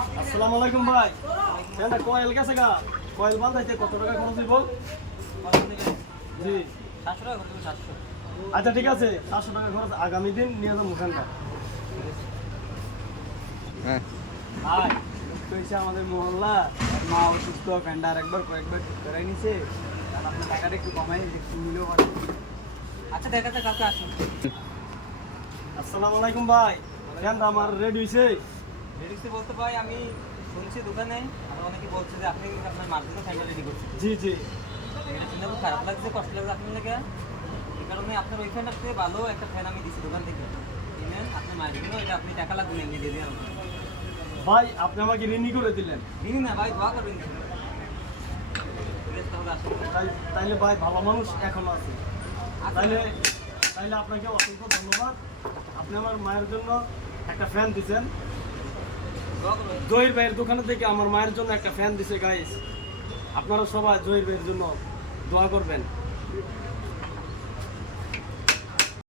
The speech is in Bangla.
আসসালামু আলাইকুম ভাই। কেন কয়েল গেছে গা? কয়েল বাঁধাইতে কত টাকা খরচ হইব? জি 700 টাকা করে 700। আচ্ছা ঠিক আছে, 700 টাকা খরচ আগামী দিন নিয়ে যাবো মুখানটা। হ্যাঁ ভাই কইছে আমাদের মহল্লা মা অসুস্থ, ফ্যান্ডার একবার কয়েকবার ঠিক করাই নিছে, আর আপনার টাকাটা একটু কমাই একটু নিলেও পারে। আচ্ছা দেখা যাক কালকে আসুন। আসসালামু আলাইকুম ভাই। ফ্যানটা আমার রেডি হইছে? রেডিসে বলতে ভাই আমি শুনছি দোকানে আর অনেকে বলছে যে আপনি আপনার মার্জিনও ফ্যানটা রেডি করছেন। জি জি এটা শুনে খুব খারাপ লাগছে, কষ্ট লাগছে আপনার লেগে। এই কারণে আপনার ওই ফ্যানটার থেকে ভালো একটা ফ্যান আমি দিচ্ছি দোকান থেকে কিনেন, আপনার মার্জিনও এটা আপনি টাকা লাগবে না এমনি দিয়ে দিন। ভাই, আপনি আমাকে ঋণী করে দিলেন। দিন না ভাই, দোয়া করবেন। ঠিক আছে তাহলে আসুন। তাইলে ভাই ভালো মানুষ এখনো আছে। আচ্ছা। তাইলে তাইলে আপনাকে অসংখ্য ধন্যবাদ। আপনি আমার মায়ের জন্য একটা ফ্যান দিছেন। দোয়া করবেন। জহির ভাইয়ের দোকানে থেকে আমার মায়ের জন্য একটা ফ্যান দিছে গাইস। আপনারা সবাই জহির ভাইয়ের জন্য দোয়া করবেন।